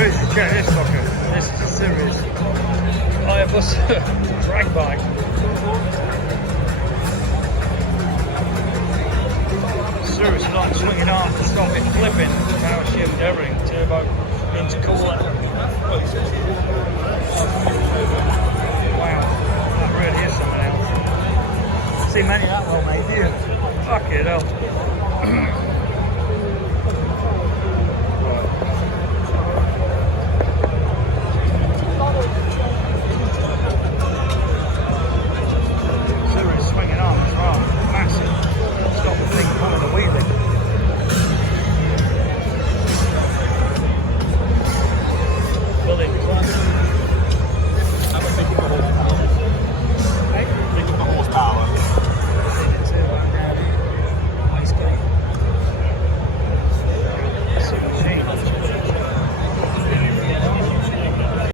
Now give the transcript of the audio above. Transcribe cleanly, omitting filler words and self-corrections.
cruisers. Check this fucker. This is a serious Hayabusa drag bike. Seriously, like swinging arms to stop it flipping. Power shift.